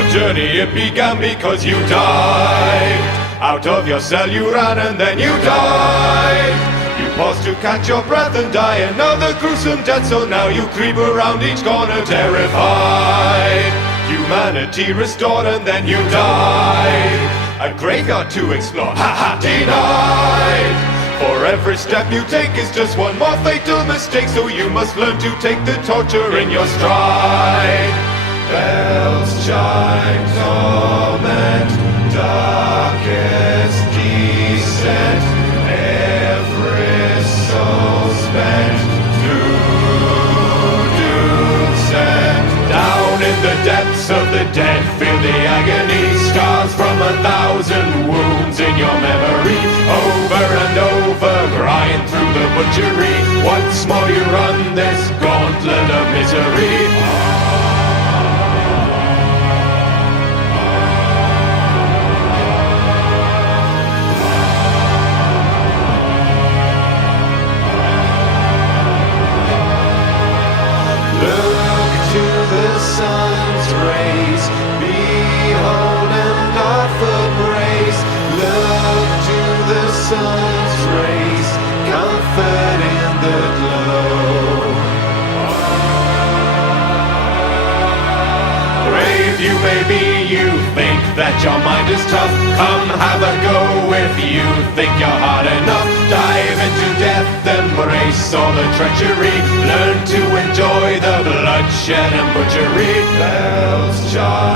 Your journey it began because you died. Out of your cell you ran and then you died. You paused to catch your breath and die another gruesome death. So now you creep around each corner terrified. Humanity restored and then you died. A graveyard to explore, ha ha, denied. For every step you take is just one more fatal mistake. So you must learn to take the torture in your stride. Bells chime, torment, darkest descent. Every soul spent through doom sent. Down in the depths of the dead, feel the agony. Scars from 1,000 wounds in your memory. Over and over, grind through the butchery. Once more you run this gauntlet of misery. Sun's rays, behold and offer praise. Look to the sun's rays, comfort in the glow. Brave you may be, you think that your mind is tough. Come have a go if you think you're hard enough. Dive into death, embrace all the treachery. Learn to enjoy the bloodshed and butchery. Bells chime.